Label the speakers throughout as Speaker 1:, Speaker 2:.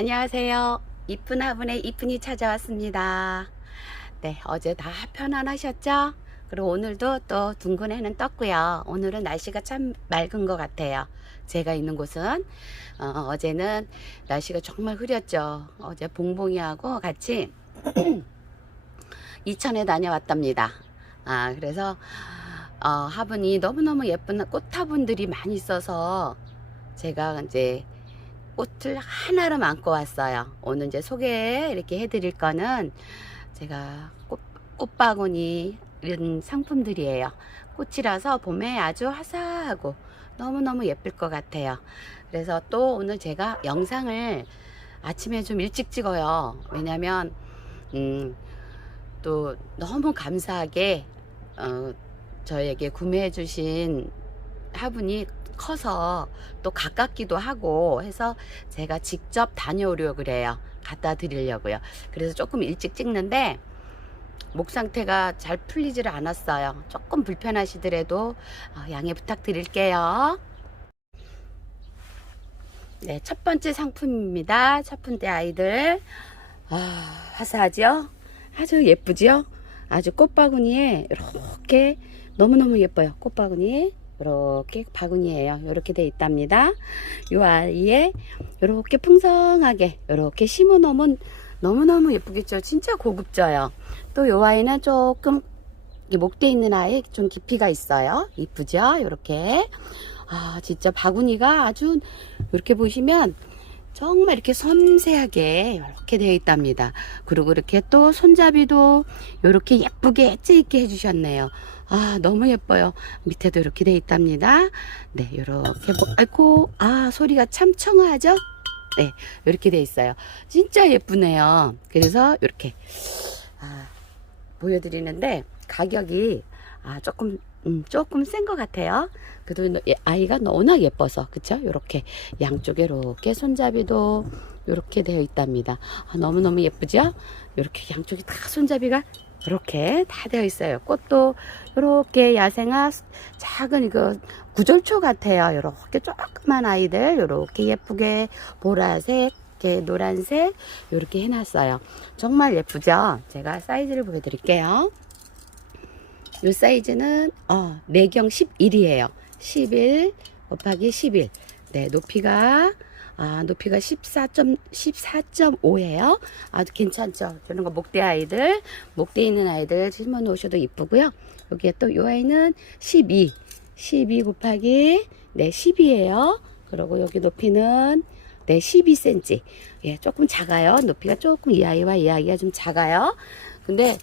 Speaker 1: 안녕하세요. 이쁜 화분의 이쁜이 찾아왔습니다. 네, 어제 다 편안하셨죠? 그리고 오늘도 또 둥근 해는 떴고요. 오늘은 날씨가 참 맑은 것 같아요. 제가 있는 곳은 어, 제는 날씨가 정말 흐렸죠. 어제 봉봉이하고 같이 이천에 다녀왔답니다. 아, 그래서 어, 화분이 너무너무 예쁜 꽃화분들이 많이 있어서 제가 이제 꽃을 하나로 안고 왔어요. 오늘 이제 소개 이렇게 해드릴 거는 제가 꽃, 꽃바구니 이런 상품들이에요. 꽃이라서 봄에 아주 화사하고 너무너무 예쁠 것 같아요. 그래서 또 오늘 제가 영상을 아침에 좀 일찍 찍어요. 왜냐면, 음, 또 너무 감사하게, 어, 저에게 구매해주신 화분이 커서 또 가깝기도 하고 해서 제가 직접 다녀오려고 그래요. 갖다 드리려고요. 그래서 조금 일찍 찍는데 목 상태가 잘 풀리지를 않았어요. 조금 불편하시더라도 어, 양해 부탁드릴게요. 네, 첫 번째 상품입니다. 첫 번째 아이들. 아, 화사하죠? 아주 예쁘죠? 아주 꽃바구니에 이렇게 너무너무 예뻐요. 꽃바구니. 이렇게 바구니에요. 이렇게 돼 있답니다. 이 아이에 이렇게 풍성하게 이렇게 심어 놓으면 너무너무 예쁘겠죠. 진짜 고급져요. 또 이 아이는 조금 목대 있는 아이 좀 깊이가 있어요. 이쁘죠? 이렇게. 아, 진짜 바구니가 아주 이렇게 보시면 정말 이렇게 섬세하게 이렇게 되어 있답니다. 그리고 이렇게 또 손잡이도 이렇게 예쁘게 엣지 있게 해주셨네요. 아, 너무 예뻐요. 밑에도 이렇게 되어 있답니다. 네, 이렇게, 뭐, 아이고, 아, 소리가 참 청아하죠? 네, 이렇게 되어 있어요. 진짜 예쁘네요. 그래서 이렇게, 아, 보여드리는데, 가격이, 아, 조금, 음, 조금 센 것 같아요. 그래도 예- 아이가 워낙 예뻐서, 그쵸? 요렇게, 양쪽에 이렇게 손잡이도 이렇게 되어 있답니다. 아, 너무너무 예쁘죠? 이렇게 양쪽이 다 손잡이가 이렇게 다 되어 있어요. 꽃도 이렇게 야생화 작은 이거 구절초 같아요. 이렇게 조그만 아이들 이렇게 예쁘게 보라색, 이렇게 노란색 이렇게 해놨어요. 정말 예쁘죠? 제가 사이즈를 보여드릴게요. 이 사이즈는 어, 내경 11이에요. 11 곱하기 11. 네, 높이가 아, 높이가 14점 14.5예요. 아주 괜찮죠? 이런 거 목대 아이들, 목대 있는 아이들 심어 놓으셔도 이쁘고요. 여기에 또이 아이는 12. 12 곱하기 네, 10이에요. 그리고 여기 높이는 네, 12cm. 예, 조금 작아요. 높이가 조금 이 아이와 이 아이가 좀 작아요. 근데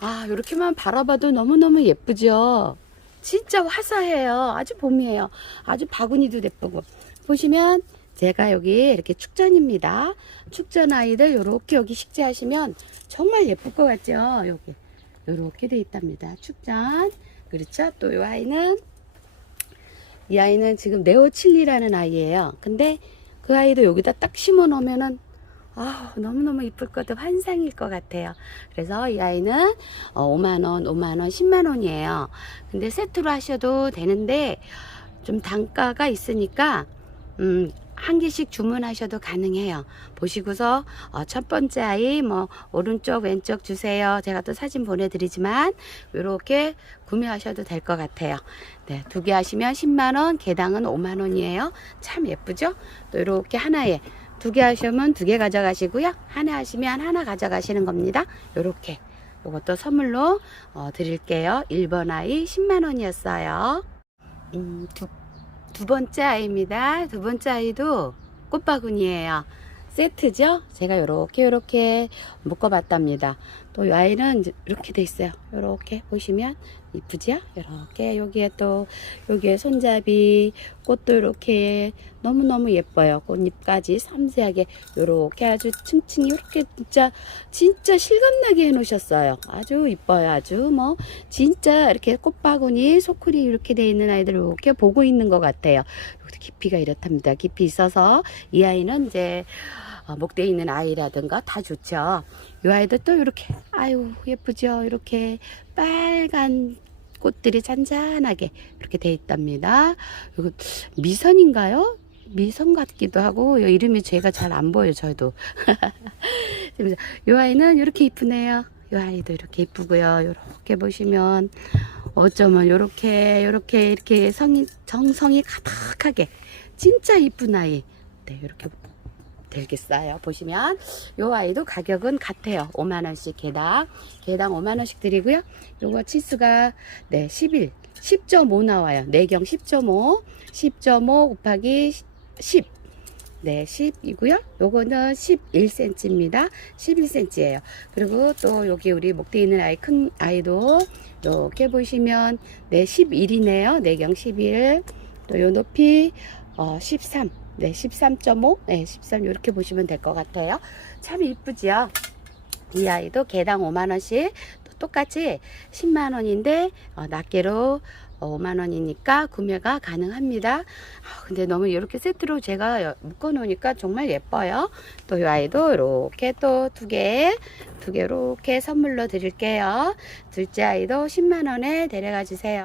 Speaker 1: 아, 이렇게만 바라봐도 너무너무 예쁘죠? 진짜 화사해요. 아주 봄이에요. 아주 바구니도 예쁘고. 보시면 제가 여기 이렇게 축전입니다. 축전 아이들 요렇게 여기 식재하시면 정말 예쁠 것 같죠? 여기. 요렇게 돼 있답니다. 축전. 그렇죠? 또 이 아이는 이 아이는 지금 네오칠리라는 아이예요. 근데 그 아이도 여기다 딱 심어 놓으면은 아, 너무너무 이쁠 것 같아. 환상일 것 같아요. 그래서 이 아이는 어, 5만원, 5만원, 10만원이에요. 근데 세트로 하셔도 되는데 좀 단가가 있으니까 음, 한 개씩 주문하셔도 가능해요. 보시고서 어, 첫 번째 아이 뭐 오른쪽 왼쪽 주세요. 제가 또 사진 보내드리지만 이렇게 구매하셔도 될 것 같아요. 네, 두 개 하시면 10만 원, 개당은 5만 원이에요. 참 예쁘죠? 또 이렇게 하나에 두 개 하시면 두 개 가져가시고요. 하나 하시면 하나 가져가시는 겁니다. 이렇게 이것도 선물로 어, 드릴게요. 1번 아이 10만 원이었어요. 음, 두, 두 번째 아이입니다. 두 번째 아이도 꽃바구니예요. 세트죠? 제가 이렇게 이렇게 묶어봤답니다. 또이 아이는 이렇게 돼 있어요. 이렇게 보시면 이쁘죠? 이렇게 여기에 또 여기에 손잡이 꽃도 이렇게 너무너무 예뻐요. 꽃잎까지 섬세하게 이렇게 아주 층층이 이렇게 진짜 진짜 실감나게 해 놓으셨어요. 아주 이뻐요. 아주 뭐 진짜 이렇게 꽃바구니 소쿠리 이렇게 돼 있는 아이들 이렇게 보고 있는 것 같아요. 깊이가 이렇답니다. 깊이 있어서 이 아이는 이제 어, 목대 있는 아이라든가 다 좋죠. 이 아이도 또 이렇게 아유 예쁘죠. 이렇게 빨간 꽃들이 잔잔하게 이렇게 돼 있답니다. 이거 미선인가요? 미성 같기도 하고 요 이름이 제가 잘 안 보여요 저도 그래서 요 아이는 이렇게 이쁘네요 요 아이도 이렇게 이쁘고요 요렇게 보시면 어쩌면 요렇게 요렇게 이렇게 성이 정성이 가득하게 진짜 이쁜 아이 네 이렇게 되겠어요 보시면 요 아이도 가격은 같아요 5만원씩 개당 개당 5만원씩 드리고요 요거 치수가 네 11, 10.5 나와요 내경 10.5 10.5 곱하기 10 네, 10이고요. 요거는 11cm입니다. 11cm예요. 그리고 또 여기 우리 목대 있는 아이 큰 아이도 이렇게 보시면 네, 11이네요. 내경 11. 또 요 높이 어, 13. 네, 13.5. 네, 13 이렇게 보시면 될 것 같아요. 참 이쁘지요? 이 아이도 개당 5만 원씩 또 똑같이 10만 원인데 어, 낱개로 5만 원이니까 구매가 가능합니다. 아, 근데 너무 이렇게 세트로 제가 묶어 놓으니까 정말 예뻐요. 또 이 아이도 이렇게 또 두 개, 두 개 이렇게 선물로 드릴게요. 둘째 아이도 10만 원에 데려가 주세요.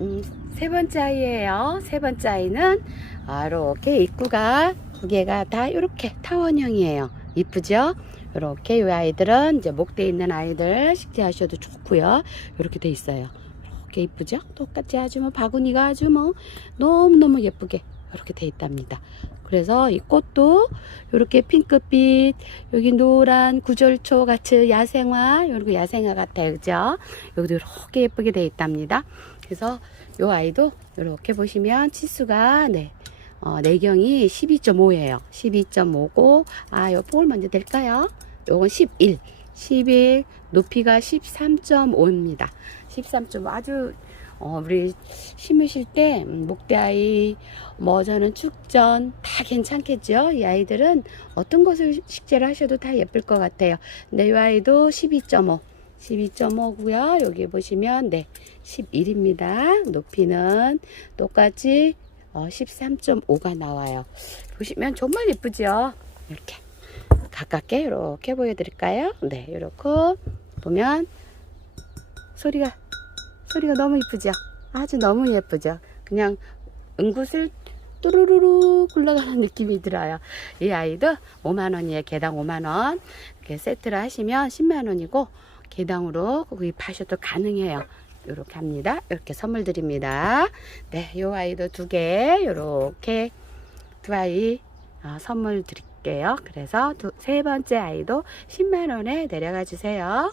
Speaker 1: 음, 세 번째 아이예요. 세 번째 아이는 아, 이렇게 입구가 두 개가 다 이렇게 타원형이에요. 이쁘죠? 이렇게 이 아이들은 이제 목대 있는 아이들 식재하셔도 좋고요. 이렇게 돼 있어요. 이렇게 이쁘죠? 똑같이 아주 뭐 바구니가 아주 뭐 너무너무 예쁘게 이렇게 돼 있답니다. 그래서 이 꽃도 이렇게 핑크빛, 여기 노란 구절초 같이 야생화, 이렇게 야생화 같아요. 그죠? 여기도 이렇게 예쁘게 돼 있답니다. 그래서 이 아이도 이렇게 보시면 치수가 네. 어, 내경이 12.5예요. 12.5고 아, 요 폭을 먼저 될까요? 요건 11. 11 높이가 13.5입니다. 13.5 아주 어, 우리 심으실 때 음, 목대아이 뭐 저는 축전 다 괜찮겠죠? 이 아이들은 어떤 것을 식재를 하셔도 다 예쁠 것 같아요. 근데 이 아이도 12.5 12.5고요. 여기 보시면 네 11입니다. 높이는 똑같이 어, 13.5가 나와요. 보시면 정말 예쁘죠? 이렇게 가깝게 이렇게 보여드릴까요? 네, 이렇게 보면 소리가 소리가 너무 이쁘죠? 아주 너무 예쁘죠? 그냥 은굿을 뚜루루루 굴러가는 느낌이 들어요. 이 아이도 5만원이에요. 개당 5만원. 이렇게 세트를 하시면 10만원이고, 개당으로 구입하셔도 가능해요. 이렇게 합니다. 이렇게 선물 드립니다. 네, 이 아이도 두 개, 이렇게 두 아이 어, 선물 드릴게요. 그래서 두, 세 번째 아이도 10만원에 내려가 주세요.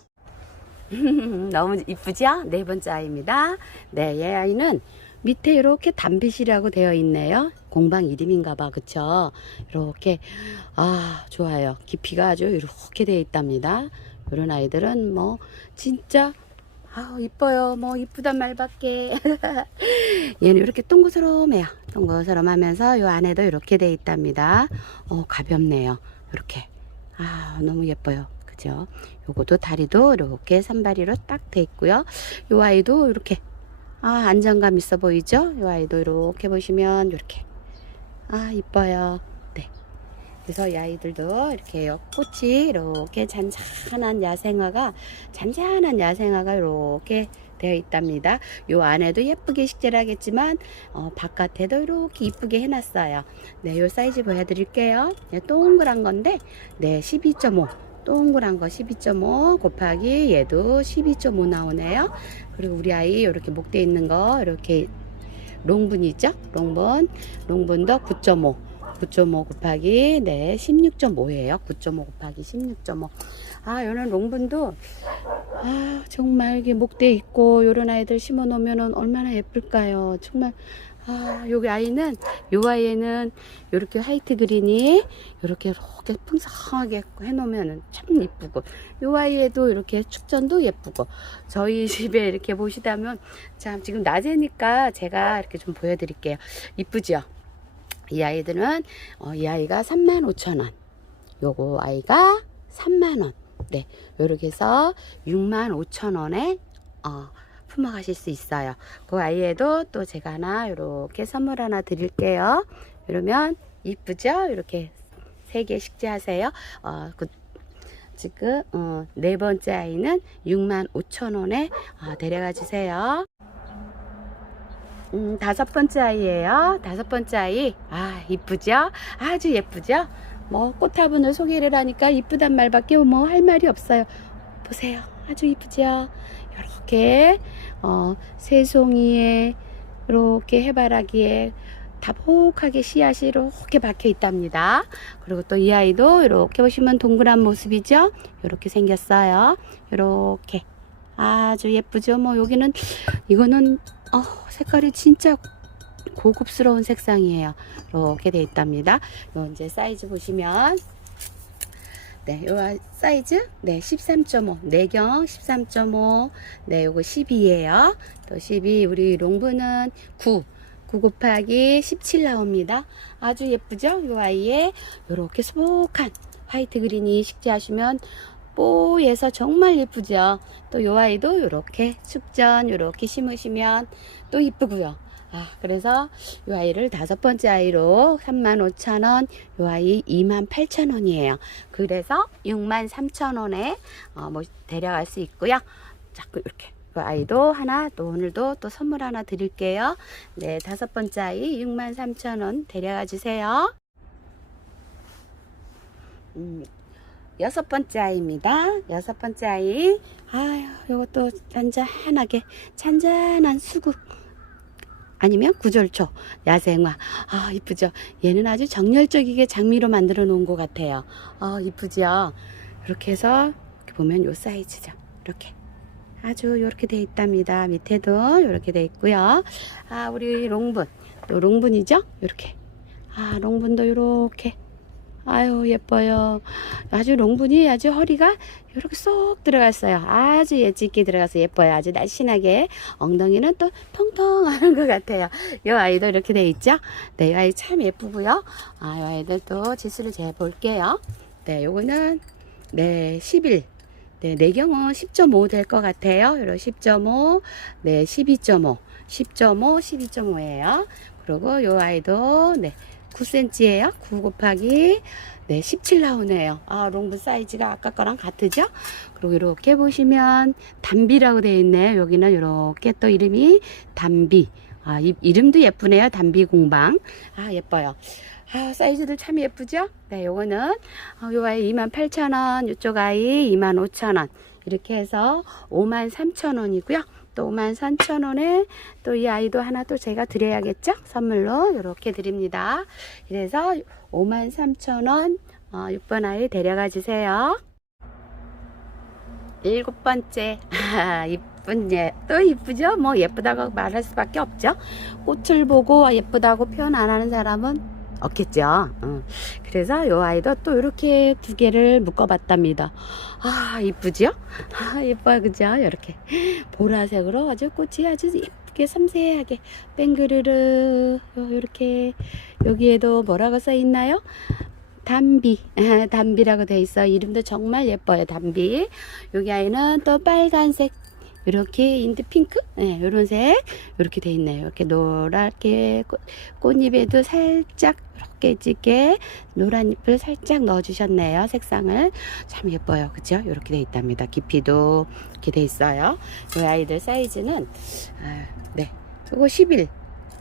Speaker 1: 너무 이쁘죠? 네 번째 아이입니다. 네, 얘 아이는 밑에 이렇게 담빗이라고 되어 있네요. 공방 이름인가 봐. 그쵸? 이렇게 아, 좋아요. 깊이가 아주 이렇게 되어 있답니다. 이런 아이들은 뭐 진짜 아, 이뻐요. 뭐 이쁘단 말밖에. 얘는 이렇게 동그스름해요. 동그스름하면서 요 안에도 이렇게 되어 있답니다. 어, 가볍네요. 이렇게. 아, 너무 예뻐요. 그죠? 요것도 다리도 이렇게 산바리로 딱 돼 있고요. 요 아이도 이렇게 아 안정감 있어 보이죠? 요 아이도 이렇게 보시면 이렇게 아 이뻐요. 네. 그래서 이 아이들도 이렇게 요 꽃이 이렇게 잔잔한 야생화가 잔잔한 야생화가 이렇게 되어 있답니다. 요 안에도 예쁘게 식재를 하겠지만 어, 바깥에도 이렇게 이쁘게 해놨어요. 네, 요 사이즈 보여드릴게요. 네, 동그란 건데 네, 12.5 동그란 거 12.5 곱하기 얘도 12.5 나오네요. 그리고 우리 아이 이렇게 목대 있는 거 이렇게 롱분이죠? 롱분. 롱분도 9.5. 9.5 곱하기 네 16.5예요. 9.5 곱하기 16.5. 아, 요런 롱분도 아, 정말 이게 목대 있고 요런 아이들 심어 놓으면은 얼마나 예쁠까요? 정말 아, 여기 아이는, 요 아이에는 요렇게 화이트 그린이 요렇게 이렇게 풍성하게 해 놓으면 참 이쁘고, 요 아이에도 이렇게 축전도 예쁘고, 저희 집에 이렇게 보시다면, 참, 지금 낮에니까 제가 이렇게 좀 보여 드릴게요. 이쁘죠? 이 아이들은, 어, 이 아이가 35,000원. 요거 아이가 3만원. 네, 요렇게 해서 65,000원에, 어, 품어 가실 수 있어요. 그 아이에도 또 제가 하나 이렇게 선물 하나 드릴게요. 이러면 이쁘죠? 이렇게 세 개 식재하세요. 어, 그, 지금 어, 네 번째 아이는 6만 5천 원에 어, 데려가 주세요. 음, 다섯 번째 아이예요. 다섯 번째 아이. 아, 이쁘죠? 아주 예쁘죠? 뭐 꽃화분을 소개를 하니까 이쁘단 말밖에 뭐 할 말이 없어요. 보세요. 아주 이쁘죠? 이렇게 어, 새송이에 이렇게 해바라기에 다복하게 씨앗이 이렇게 박혀 있답니다. 그리고 또 이 아이도 이렇게 보시면 동그란 모습이죠? 이렇게 생겼어요. 이렇게 아주 예쁘죠? 뭐 여기는 이거는 어, 색깔이 진짜 고급스러운 색상이에요. 이렇게 돼 있답니다. 요 이제 사이즈 보시면 네, 요 사이즈 네, 13.5. 내경 13.5. 네, 요거 12예요. 또 12 우리 롱브는 9. 9 곱하기 17 나옵니다. 아주 예쁘죠? 요 아이에 요렇게 소복한 화이트 그린이 식재하시면 뽀얘서 정말 예쁘죠? 또 요 아이도 요렇게 숙전 요렇게 심으시면 또 이쁘고요. 아, 그래서 요 아이를 다섯 번째 아이로 35,000원, 요 아이 28,000원이에요. 그래서 63,000원에 어, 뭐 데려갈 수 있고요. 자꾸 이렇게 그 아이도 하나 또 오늘도 또 선물 하나 드릴게요. 네, 다섯 번째 아이 63,000원 데려가 주세요. 음, 여섯 번째 아이입니다. 여섯 번째 아이. 아유, 요것도 잔잔하게 잔잔한 수국 아니면 구절초, 야생화. 아, 이쁘죠? 얘는 아주 정열적이게 장미로 만들어 놓은 것 같아요. 아, 이쁘죠? 이렇게 해서 보면 요 사이즈죠. 이렇게. 아주 이렇게 돼 있답니다. 밑에도 이렇게 돼 있고요. 아, 우리 롱분. 요 롱분이죠? 이렇게. 아, 롱분도 이렇게. 아유, 예뻐요. 아주 롱분이 아주 허리가 이렇게 쏙 들어갔어요. 아주 예쁘게 들어가서 예뻐요. 아주 날씬하게. 엉덩이는 또 통통하는 것 같아요. 이 아이도 이렇게 돼 있죠? 네, 이 아이 참 예쁘고요. 아, 이 아이들 또 지수를 재볼게요. 네, 요거는, 네, 11. 네, 내경은 10.5 될 것 같아요. 이런 10.5, 네, 12.5, 10.5, 12.5예요. 그리고 요 아이도, 네, 9cm예요. 9 곱하기 네, 17 나오네요. 아, 롱브 사이즈가 아까 거랑 같으죠? 그리고 이렇게 보시면 담비라고 되어 있네요. 여기는 이렇게 또 이름이 담비. 아, 이, 이름도 예쁘네요. 담비 공방. 아, 예뻐요. 아, 사이즈들 참 예쁘죠? 네, 요거는 어, 요 아이 28,000원, 요쪽 아이 25,000원. 이렇게 해서 53,000원이고요. 또 53,000원에 또 이 아이도 하나 또 제가 드려야겠죠? 선물로 이렇게 드립니다. 그래서 53,000원 어, 6번 아이 데려가 주세요. 일곱 번째 아, 이쁜 예, 또 이쁘죠? 뭐 예쁘다고 말할 수밖에 없죠. 꽃을 보고 예쁘다고 표현 안 하는 사람은 없겠죠. 어. 그래서 요 아이도 또 이렇게 두 개를 묶어봤답니다. 아 이쁘죠? 아 예뻐요, 그죠? 이렇게 보라색으로 아주 꽃이 아주 예쁘게 섬세하게 뱅그르르 이렇게 여기에도 뭐라고 써 있나요? 담비, 아, 담비라고 돼 있어. 이름도 정말 예뻐요, 담비. 여기 아이는 또 빨간색, 이렇게 인드 핑크, 네, 이런 색 이렇게 돼 있네요. 이렇게 노랗게 꽃, 꽃잎에도 살짝 찌게 노란 잎을 살짝 넣어주셨네요. 색상을 참 예뻐요, 그죠? 이렇게 돼 있답니다. 깊이도 이렇게 돼 있어요. 이 아이들 사이즈는 아, 네, 이거 11.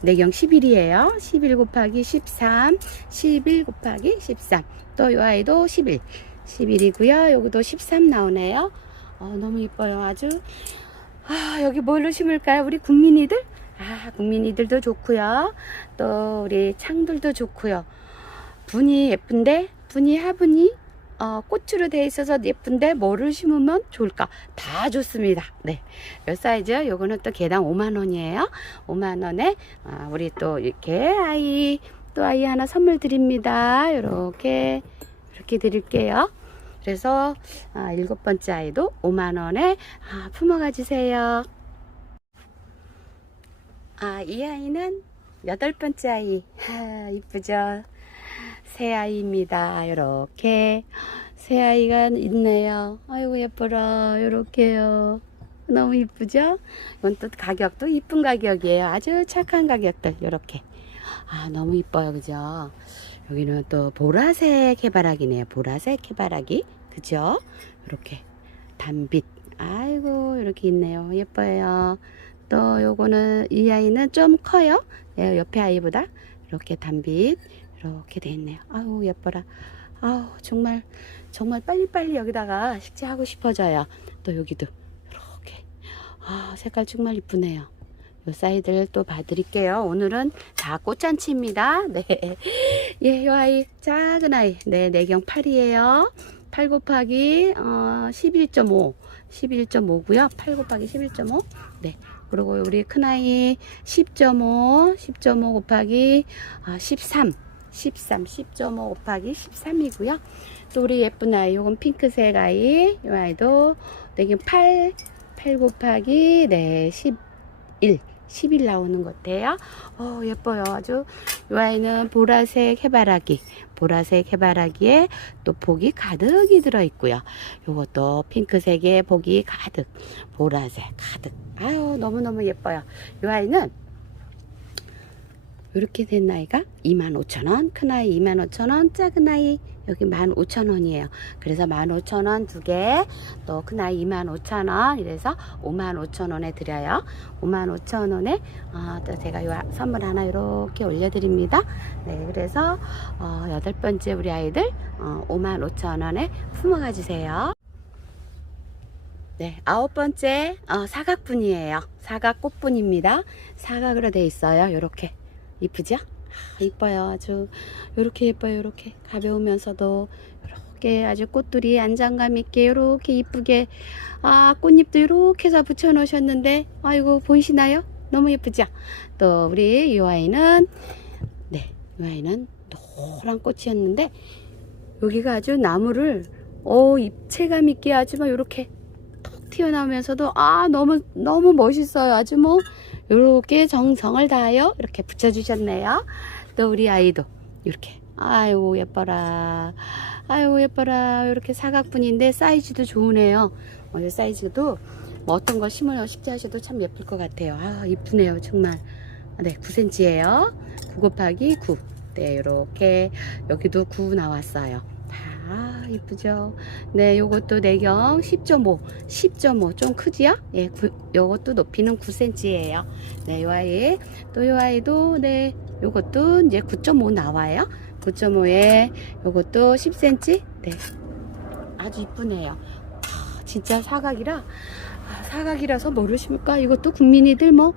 Speaker 1: 내경 11이에요. 11 곱하기 13, 11 곱하기 13. 또 이 아이도 11. 11이고요. 여기도 13 나오네요. 어, 너무 이뻐요. 아주. 아, 여기 뭘로 심을까요? 우리 국민이들? 아, 국민이들도 좋고요. 또 우리 창들도 좋고요. 분이 예쁜데 분이 화분이 어, 꽃으로 되어 있어서 예쁜데 뭐를 심으면 좋을까? 다 좋습니다. 네. 요 사이즈 요거는 또 개당 5만 원이에요. 5만 원에 아, 우리 또 이렇게 아이 또 아이 하나 선물 드립니다. 요렇게 이렇게 드릴게요. 그래서 아, 일곱 번째 아이도 5만 원에 아, 품어 가 주세요. 아, 이 아이는 여덟 번째 아이. 아, 이쁘죠? 새 아이입니다. 이렇게 새 아이가 있네요. 아이고 예뻐라. 이렇게요. 너무 이쁘죠? 이건 또 가격도 이쁜 가격이에요. 아주 착한 가격들. 이렇게. 아 너무 이뻐요. 그죠? 여기는 또 보라색 해바라기네요. 보라색 해바라기. 그죠? 이렇게 단빛. 아이고 이렇게 있네요. 예뻐요. 또 요거는 이 아이는 좀 커요. 예, 옆에 아이보다 이렇게 단빛 이렇게 돼 있네요. 아우 예뻐라. 아우 정말 정말 빨리빨리 여기다가 식재하고 싶어져요. 또 여기도 이렇게 아 색깔 정말 이쁘네요. 요 사이드를 또 봐드릴게요. 오늘은 다 꽃잔치입니다. 네. 예, 요 아이, 작은 아이. 네, 내경 8이에요. 8 곱하기, 어, 11.5. 11.5고요. 8 곱하기 11.5. 네. 그리고 우리 큰아이 10.5, 10.5 곱하기 아, 13. 13, 10.5 곱하기 13이고요. 또 우리 예쁜 아이, 요건 핑크색 아이. 이 아이도 내경 8, 8 곱하기, 네, 11. 10일 나오는 것 같아요. 어, 예뻐요. 아주. 이 아이는 보라색 해바라기. 보라색 해바라기에 또 복이 가득이 들어있고요. 요것도 핑크색에 복이 가득. 보라색 가득. 아유, 너무너무 예뻐요. 이 아이는 이렇게 된 아이가 25,000원, 큰 아이 25,000원, 작은 아이 여기 15,000원이에요. 그래서 15,000원 두 개, 또 큰 아이 25,000원, 이래서 55,000원에 드려요. 55,000원에 어, 또 제가 요 선물 하나 이렇게 올려드립니다. 네, 그래서 어, 여덟 번째 우리 아이들 어, 55,000원에 품어가 주세요. 네, 아홉 번째 어, 사각분이에요. 사각 꽃분입니다. 사각으로 돼 있어요. 요렇게 이쁘죠? 아, 이뻐요. 아주 요렇게 예뻐요. 요렇게 가벼우면서도 이렇게 아주 꽃들이 안정감 있게 요렇게 이쁘게 아 꽃잎도 이렇게 해서 붙여 놓으셨는데 아이고 보이시나요? 너무 예쁘죠? 또 우리 이 아이는 네, 이 아이는 노란 꽃이었는데 여기가 아주 나무를 어 입체감 있게 아주 막 요렇게 톡 튀어나오면서도 아 너무 너무 멋있어요. 아주 뭐 요렇게 정성을 다하여 이렇게 붙여주셨네요. 또 우리 아이도 이렇게 아유 예뻐라 아유 예뻐라 이렇게 사각분인데 사이즈도 좋으네요. 어, 이 사이즈도 뭐 어떤 거 심어 식재하셔도 참 예쁠 것 같아요. 아 이쁘네요 정말. 네 9cm예요. 9 곱하기 9. 네 이렇게 여기도 9 나왔어요. 아 이쁘죠? 네 요것도 내경 10.5 10.5 좀 크지요? 예 구, 요것도 높이는 9cm예요. 네요 아이. 또 요 아이도 네 요것도 이제 9.5 나와요. 9.5에 요것도 10cm 네. 아주 이쁘네요. 아, 진짜 사각이라 아, 사각이라서 모르십니까? 이것도 국민이들 뭐?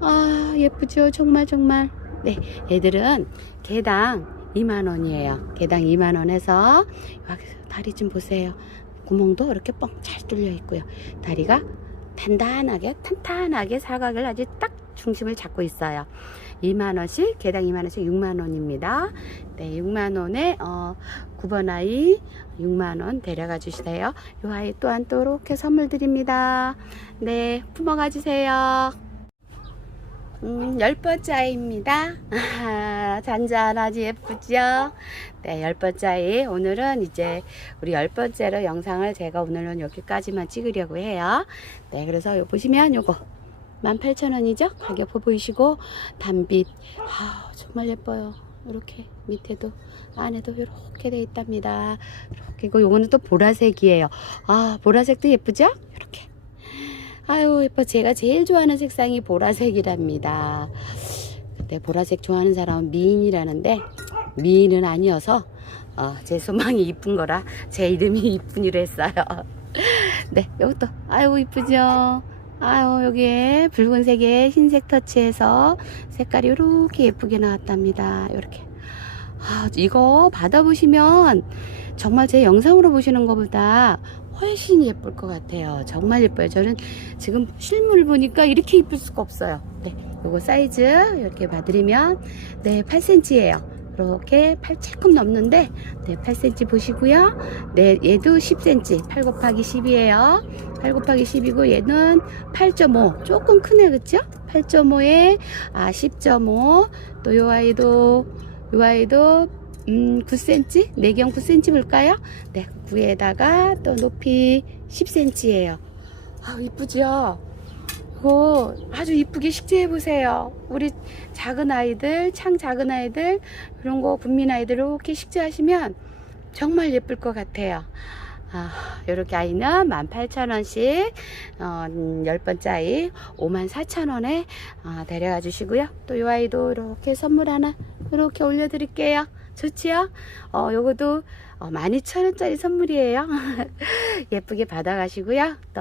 Speaker 1: 아 예쁘죠? 정말 정말. 네 얘들은 개당 2만원이에요. 개당 2만원에서 다리 좀 보세요. 구멍도 이렇게 뻥 잘 뚫려 있고요. 다리가 단단하게 탄탄하게 사각을 아주 딱 중심을 잡고 있어요. 2만원씩 개당 2만원씩 6만원입니다. 네 6만원에 어, 9번 아이 6만원 데려가 주세요. 이 아이 또한 또 이렇게 선물 드립니다. 네 품어가 주세요. 음, 열 번째 아이입니다. 아, 잔잔하지 예쁘죠? 네, 열 번째. 오늘은 이제 우리 열 번째로 영상을 제가 오늘은 여기까지만 찍으려고 해요. 네, 그래서 요 보시면 요거 18,000원이죠? 가격 보이시고 단빛. 아, 정말 예뻐요. 이렇게 밑에도 안에도 이렇게 돼 있답니다. 이거 요거는 또 보라색이에요. 아, 보라색도 예쁘죠? 이렇게. 아유 예뻐 제가 제일 좋아하는 색상이 보라색이랍니다 근데 보라색 좋아하는 사람은 미인이라는데 미인은 아니어서 어, 제 소망이 이쁜 거라 제 이름이 이쁜이로 했어요 네 이것도 아유 이쁘죠 아유 여기에 붉은색에 흰색 터치해서 색깔이 이렇게 예쁘게 나왔답니다 이렇게 아, 이거 받아보시면 정말 제 영상으로 보시는 것보다 훨씬 예쁠 것 같아요. 정말 예뻐요. 저는 지금 실물 보니까 이렇게 예쁠 수가 없어요. 네, 요거 사이즈 이렇게 봐드리면 네, 8cm예요. 이렇게 8 조금 넘는데 네, 8cm 보시고요. 네, 얘도 10cm. 8 곱하기 10이에요. 8 곱하기 10이고 얘는 8.5. 조금 크네, 그쵸? 8.5에 아 10.5. 또 요 아이도 요 아이도 음, 9cm? 내경 9cm 볼까요? 네, 9에다가 또 높이 10cm예요. 아, 이쁘죠? 이거 아주 이쁘게 식재해 보세요. 우리 작은 아이들, 창 작은 아이들, 이런 거 국민 아이들 이렇게 식재하시면 정말 예쁠 것 같아요. 아, 요렇게 아이는 18,000원씩, 어, 음, 10번째 아이 54,000원에 어, 데려가 주시고요. 또요 아이도 이렇게 선물 하나 이렇게 올려드릴게요. 좋지요? 어, 요거도 어, 12,000원짜리 선물이에요. 예쁘게 받아가시고요. 또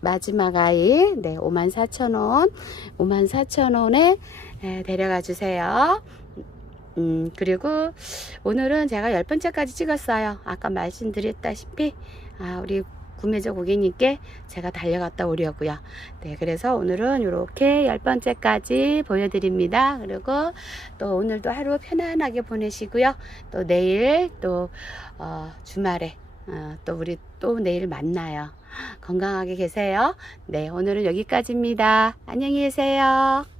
Speaker 1: 마지막 아이, 네, 54,000원, 54,000원에 데려가 주세요. 음, 그리고 오늘은 제가 열 번째까지 찍었어요. 아까 말씀드렸다시피, 아, 우리 구매자 고객님께 제가 달려갔다 오려고요. 네, 그래서 오늘은 이렇게 열 번째까지 보여드립니다. 그리고 또 오늘도 하루 편안하게 보내시고요. 또 내일 또, 어, 주말에, 어, 또 우리 또 내일 만나요. 건강하게 계세요. 네, 오늘은 여기까지입니다. 안녕히 계세요.